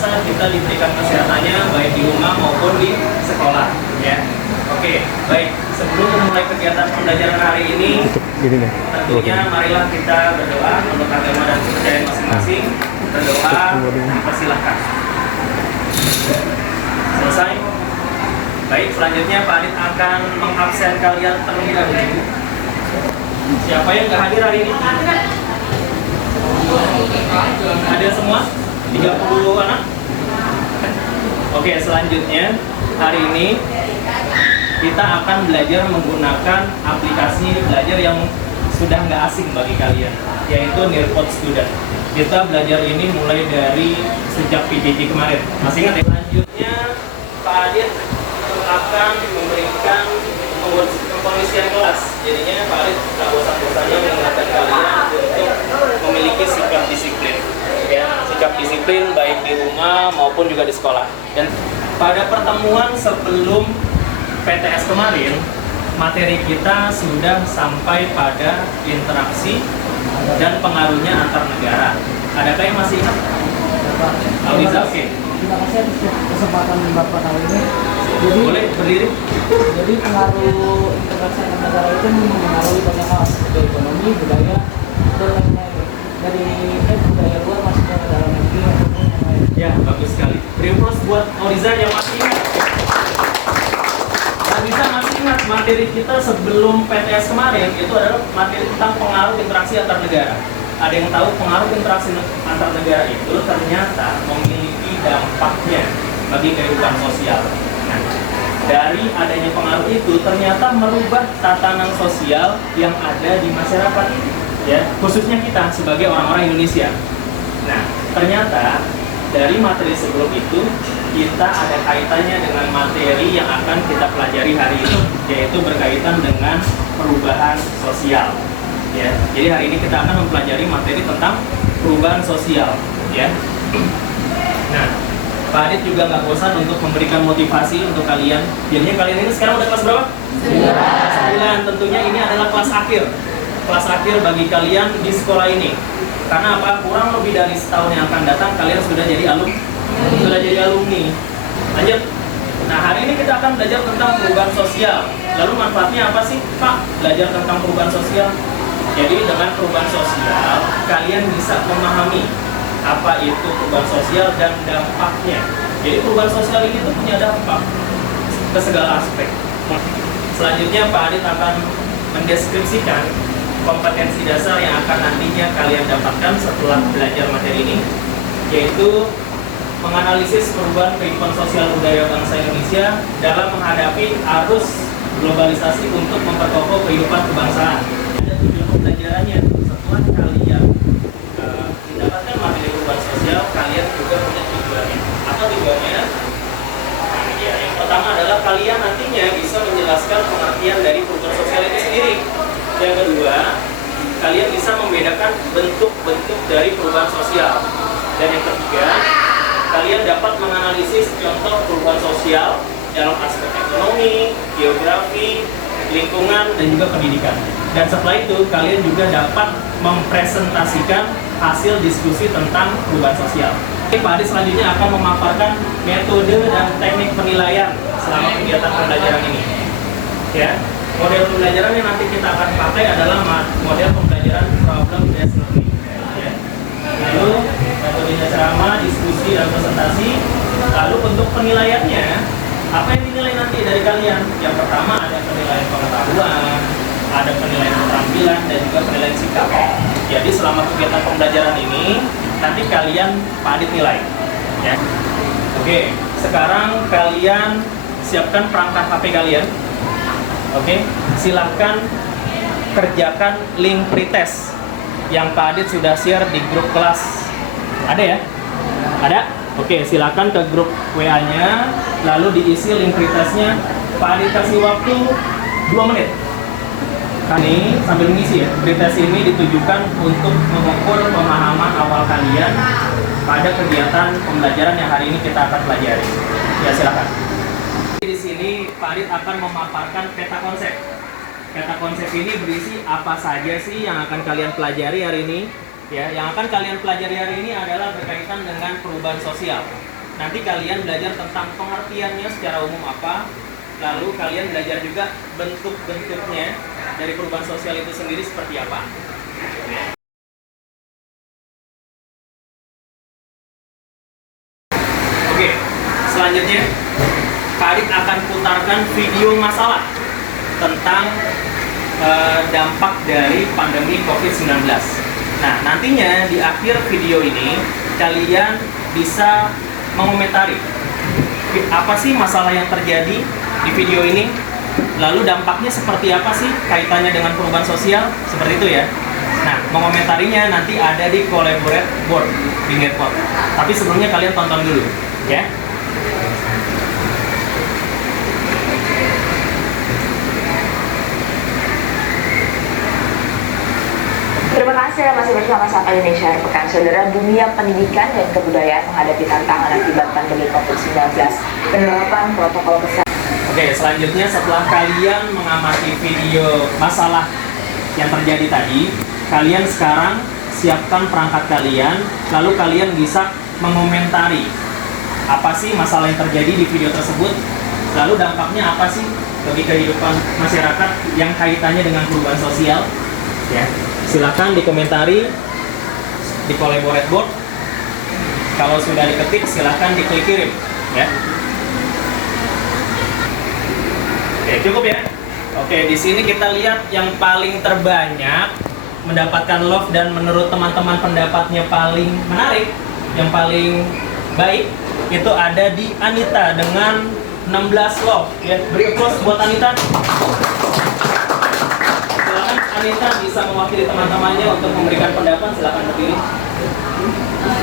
masa kita diberikan kesehatannya baik di rumah maupun di sekolah, ya. Oke, baik. Sebelum memulai kegiatan pembelajaran hari ini, tentunya marilah kita berdoa untuk agama dan kepercayaan masing-masing. Berdoa, dipersilahkan. Selesai. Baik, selanjutnya Pak Adit akan mengabsen kalian terlebih dahulu. Siapa yang nggak hadir hari ini? Hadir semua? 30 anak? Oke, selanjutnya hari ini kita akan belajar menggunakan aplikasi belajar yang sudah nggak asing bagi kalian, yaitu Nearpod Student. Kita belajar ini mulai dari sejak PJJ kemarin. Masih ingat ya? Selanjutnya Pak Adit akan memberikan pengkondisian kelas. Jadinya Pak Adit tak bosan-bosannya mengingatkan kalian untuk memiliki sikap disiplin, ya, sikap disiplin baik di rumah maupun juga di sekolah. Dan pada pertemuan sebelum PTS kemarin, materi kita sudah sampai pada interaksi dan pengaruhnya antar negara. Adakah yang masih ingat? Aliza, oke. Terima kasih atas kesempatan Bapak kali ini. Jadi, boleh berdiri. Jadi pengaruh interaksi antar negara itu mempengaruhi banyak hal seperti ekonomi, budaya, dan lain-lain. Dari budaya luar masuk ke dalam negeri ataupun yang lain. Ya, bagus sekali. Beri plus buat Oriza yang masih ingat. Oriza masih ingat materi kita sebelum PTS kemarin itu adalah materi tentang pengaruh interaksi antar negara. Ada yang tahu pengaruh interaksi antar negara itu ternyata memiliki dampaknya bagi kehidupan sosial. Nah, dari adanya pengaruh itu ternyata merubah tatanan sosial yang ada di masyarakat, ya, khususnya kita sebagai orang-orang Indonesia. Nah, ternyata dari materi sebelum itu kita ada kaitannya dengan materi yang akan kita pelajari hari ini, yaitu berkaitan dengan perubahan sosial. Ya, jadi hari ini kita akan mempelajari materi tentang perubahan sosial, ya. Nah, Pak Adit juga nggak bosan untuk memberikan motivasi untuk kalian. Jadinya kalian ini sekarang udah kelas berapa? 9. Tentunya ini adalah kelas akhir. Kelas akhir bagi kalian di sekolah ini. Karena apa? Kurang lebih dari setahun yang akan datang kalian sudah jadi alumni. Lanjut. Nah, hari ini kita akan belajar tentang perubahan sosial. Lalu manfaatnya apa sih, Pak? Belajar tentang perubahan sosial. Jadi dengan perubahan sosial kalian bisa memahami apa itu perubahan sosial dan dampaknya. Jadi perubahan sosial ini tuh punya dampak ke segala aspek. Selanjutnya Pak Adit akan mendeskripsikan kompetensi dasar yang akan nantinya kalian dapatkan setelah belajar materi ini, yaitu menganalisis perubahan kehidupan sosial budaya bangsa Indonesia dalam menghadapi arus globalisasi untuk memperkokoh kehidupan kebangsaan. Ada tujuan pembelajarannya. Setelah kalian mendapatkan materi perubahan sosial, kalian juga punya tujuannya. Apa tujuannya? Nah, ya, yang pertama adalah kalian nantinya bisa menjelaskan pengertian dari perubahan sosial itu sendiri. Yang kedua, kalian bisa membedakan bentuk-bentuk dari perubahan sosial. Dan yang ketiga, kalian dapat menganalisis contoh perubahan sosial dalam aspek ekonomi, geografi, lingkungan, dan juga pendidikan. Dan setelah itu, kalian juga dapat mempresentasikan hasil diskusi tentang perubahan sosial. Pak Adit selanjutnya akan memaparkan metode dan teknik penilaian selama kegiatan pembelajaran ini. Ya, model pembelajaran yang nanti kita akan pakai adalah model pembelajaran problem based learning. Ya. Lalu metodenya ceramah, diskusi, dan presentasi. Lalu bentuk penilaiannya, apa yang dinilai nanti dari kalian? Yang pertama ada penilaian pengetahuan, ada penilaian keterampilan, dan juga penilaian sikap. Jadi selama kegiatan pembelajaran ini nanti kalian Pak Adit nilai. Ya. Oke, sekarang kalian siapkan perangkat HP kalian. Oke, silahkan kerjakan link pretest yang Pak Adit sudah share di grup kelas. Ada ya? Ada? Oke, silakan ke grup WA-nya, lalu diisi link pretestnya. Pak Adit kasih waktu 2 menit. Ini sambil mengisi ya, pretest ini ditujukan untuk mengukur pemahaman awal kalian pada kegiatan pembelajaran yang hari ini kita akan pelajari. Ya, silakan. Di sini Pak Adit akan memaparkan peta konsep. Peta konsep ini berisi apa saja sih yang akan kalian pelajari hari ini. Ya, yang akan kalian pelajari hari ini adalah berkaitan dengan perubahan sosial. nanti kalian belajar tentang pengertiannya secara umum apa, lalu kalian belajar juga bentuk-bentuknya dari perubahan sosial itu sendiri seperti apa. Oke, selanjutnya Pak Adit akan putarkan video masalah tentang dampak dari pandemi COVID-19. Nah, nantinya di akhir video ini kalian bisa mengomentari apa sih masalah yang terjadi di video ini, lalu dampaknya seperti apa sih kaitannya dengan perubahan sosial, seperti itu ya. Nah, mengomentarinya nanti ada di collaborate board di Netpod. Tapi sebelumnya kalian tonton dulu ya. Terima kasih masih bersama Sapa Indonesia Pekan Saudara. Dunia pendidikan dan kebudayaan menghadapi tantangan akibat pandemi COVID-19. Penerapan protokol kesehatan. Oke, selanjutnya setelah kalian mengamati video masalah yang terjadi tadi, kalian sekarang siapkan perangkat kalian, lalu kalian bisa mengomentari apa sih masalah yang terjadi di video tersebut, lalu dampaknya apa sih bagi kehidupan masyarakat yang kaitannya dengan perubahan sosial. Ya, silakan dikomentari di collaborate board. Kalau sudah diketik, silakan diklik kirim ya. Oke, cukup ya. Oke, di sini kita lihat yang paling terbanyak mendapatkan love dan menurut teman-teman pendapatnya paling menarik, yang paling baik itu ada di Anita dengan 16 love ya. Beri applause buat Anita. Anita bisa mewakili teman-temannya untuk memberikan pendapat, silakan berdiri.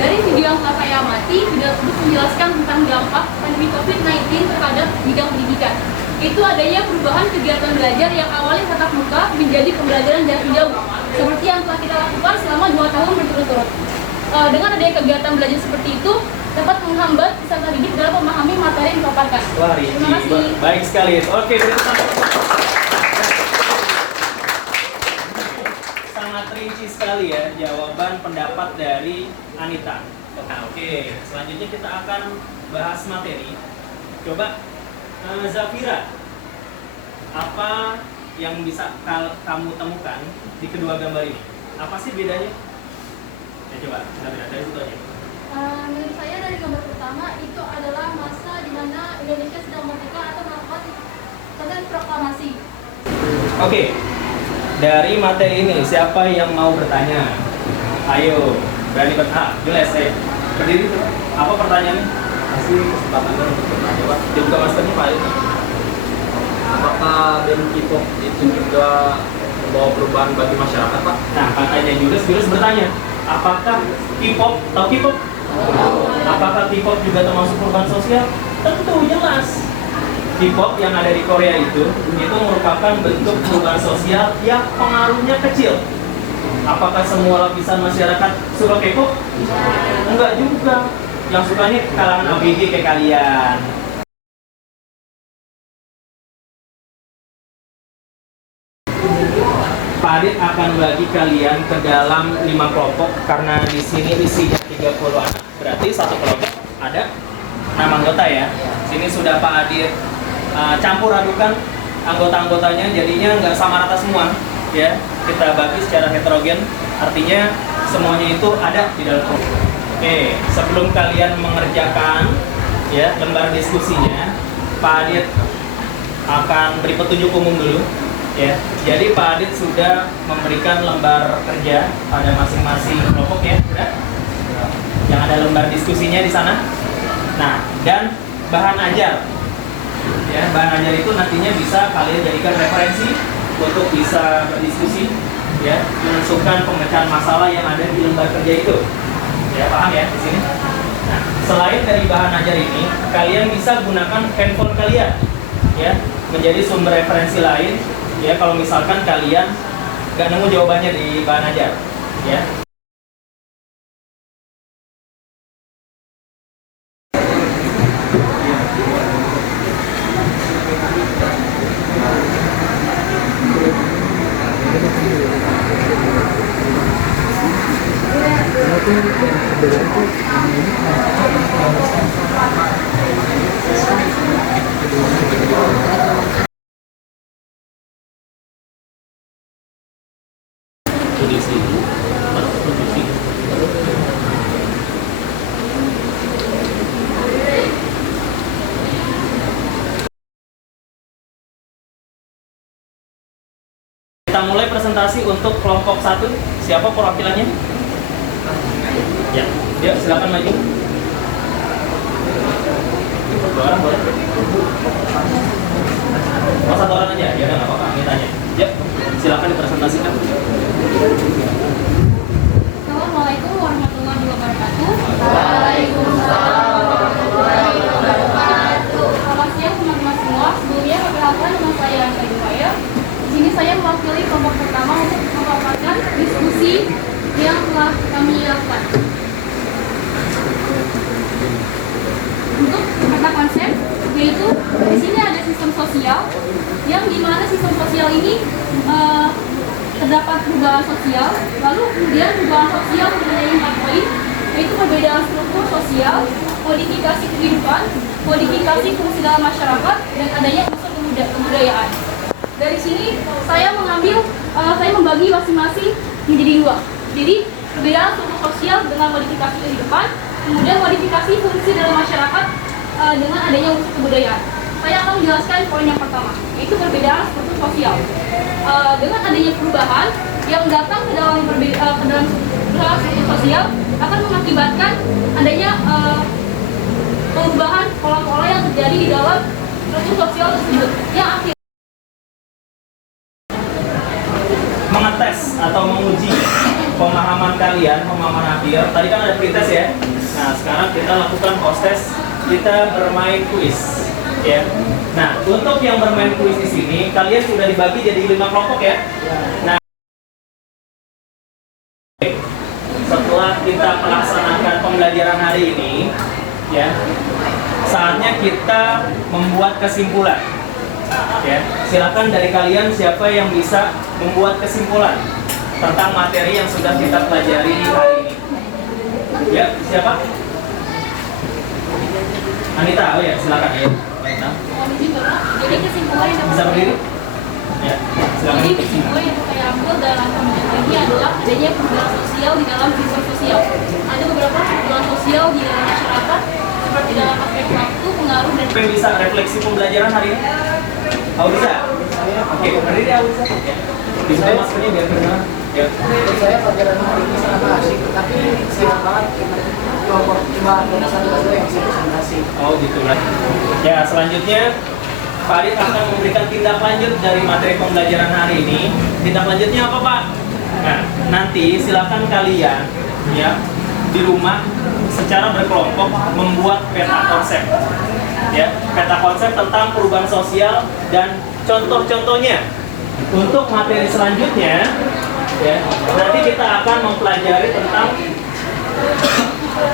Dari video yang telah saya amati, video tersebut menjelaskan tentang dampak pandemi COVID-19 terhadap bidang pendidikan. Itu adanya perubahan kegiatan belajar yang awalnya tatap muka menjadi pembelajaran jarak jauh, seperti yang telah kita lakukan selama 2 tahun berturut-turut. Dengan adanya kegiatan belajar seperti itu, dapat menghambat peserta didik dalam memahami materi yang dipaparkan. Wah, Terima kasih. Baik sekali. Oke, sangat rinci sekali ya jawaban pendapat dari Anita. Nah, oke, selanjutnya kita akan bahas materi. Coba Zafira, apa yang bisa kamu temukan di kedua gambar ini? Apa sih bedanya? Ya, coba Zafira dari situ aja. Menurut saya dari gambar pertama itu adalah masa di mana Indonesia sedang merdeka atau melakukan proklamasi. Oke, dari materi ini siapa yang mau bertanya? Ayo, berani bertanya. Jelas saya. Berdiri. Apa pertanyaannya? Kasih kesempatan untuk bertanya, Pak. Dia buka maskernya Pak. Apakah band K-pop itu juga membawa perubahan bagi masyarakat, Pak? Nah, katanya Julius bertanya, apakah K-pop, tahu K-pop? Apakah K-pop juga termasuk perubahan sosial? Tentu, jelas. K-pop yang ada di Korea itu merupakan bentuk perubahan sosial yang pengaruhnya kecil. Apakah semua lapisan masyarakat suka K-pop? Enggak juga. Yang sukanya kalangan ABG kayak kalian. Pak Adit akan bagi kalian ke dalam 5 kelompok karena di sini isinya 30 anak. Berarti satu kelompok ada 6 anggota ya. Sini sudah Pak Adit campur adukan anggota-anggotanya, jadinya nggak sama rata semua ya. Kita bagi secara heterogen, artinya semuanya itu ada di dalam kelompok. Oke, sebelum kalian mengerjakan ya lembar diskusinya, Pak Adit akan beri petunjuk umum dulu ya. Jadi Pak Adit sudah memberikan lembar kerja pada masing-masing kelompok ya, sudah? Yang ada lembar diskusinya di sana. Nah, dan bahan ajar. Ya, bahan ajar itu nantinya bisa kalian jadikan referensi untuk bisa berdiskusi ya, menentukan pemecahan masalah yang ada di lembar kerja itu. Ya, paham ya di sini? Nah, selain dari bahan ajar ini, kalian bisa gunakan handphone kalian ya menjadi sumber referensi lain ya kalau misalkan kalian nggak nemu jawabannya di bahan ajar ya. presentasi untuk kelompok 1. Siapa perwakilannya? Ya, silakan maju. 2 orang boleh? Oh, 1 orang aja, ya udah nggak apa-apa, ini tanya. Ya, silakan dipresentasikan. Assalamualaikum warahmatullahi wabarakatuh. Waalaikumsalam warahmatullahi wabarakatuh. Selamat siang teman-teman semua. Sebelumnya perkenalkan nama saya Anka Jumaya. Di sini saya mewakili kelompok pertama untuk memaparkan diskusi yang telah kami lakukan. Untuk kata konsep, yaitu di sini ada sistem sosial, yang dimana sistem sosial ini terdapat perubahan sosial, lalu kemudian perubahan sosial mempunyai 4 poin, yaitu perbedaan struktur sosial, modifikasi kehidupan, modifikasi fungsi dalam masyarakat, dan adanya unsur kebudayaan. Dari sini saya membagi masing-masing menjadi 2. Jadi perbedaan struktur sosial dengan modifikasi kehidupan, kemudian modifikasi fungsi dalam masyarakat dengan adanya unsur kebudayaan. Saya akan menjelaskan poin yang pertama, yaitu perbedaan struktur sosial. Dengan adanya perubahan yang datang ke dalam struktur sosial akan mengakibatkan adanya perubahan pola-pola yang terjadi di dalam struktur sosial tersebut, yang akhirnya Mengetes atau menguji pemahaman kalian, pemahaman akhir. Tadi kan ada pretest ya. Nah, sekarang kita lakukan post test, kita bermain kuis. Ya. Nah, untuk yang bermain kuis di sini, kalian sudah dibagi jadi 5 kelompok ya. Nah, setelah kita melaksanakan pembelajaran hari ini, ya, saatnya kita membuat kesimpulan. Ya, silakan dari kalian siapa yang bisa membuat kesimpulan tentang materi yang sudah kita pelajari hari ini. Ya, siapa? Anita, oh ya, silakan ya. jadi kesimpulan yang Bisa berdiri? Ya, silakan. Jadi kesimpulan yang saya ambil dalam pembelajaran ini adalah adanya perubahan sosial di dalam sistem sosial. Ada beberapa perubahan sosial di dalam masyarakat seperti dalam aspek waktu, pengaruh, dan Siapa yang bisa refleksi pembelajaran hari ini? Bisa? Oke, berdiri Bisa. Ya. Bisa maskernya biar benar. Ya. Menurut saya pelajaran hari ini sangat asik, tapi sayang banget kelompok cuma ada 1 yang bisa presentasi. Oh gitu lah. Ya, selanjutnya Pak Adit akan memberikan tindak lanjut dari materi pembelajaran hari ini. Tindak lanjutnya apa, Pak? Nah, nanti silakan kalian ya di rumah secara berkelompok membuat peta konsep. Ya, peta konsep tentang perubahan sosial dan contoh-contohnya. Untuk materi selanjutnya, ya, nanti kita akan mempelajari tentang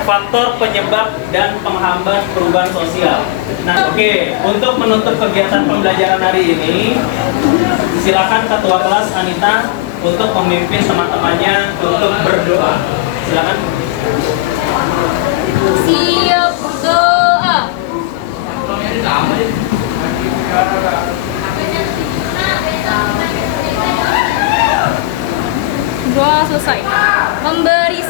faktor penyebab dan penghambat perubahan sosial. Nah, oke, untuk menutup kegiatan pembelajaran hari ini, silakan Ketua Kelas Anita untuk memimpin teman-temannya untuk berdoa. Silakan. siap doa. Doa selesai. Memberi